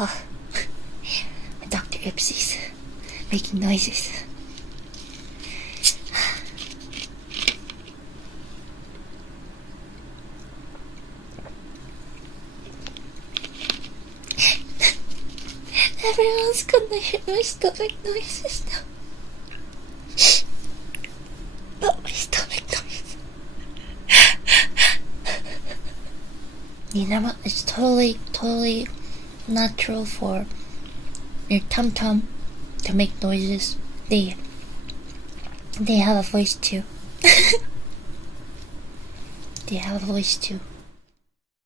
Oh, Dr. Ipsy's making noises. Everyone's gonna hear my stomach noises now. Not my stomach noise. You know what? It's totally natural for your tum-tum to make noises. They have a voice too. They have a voice too.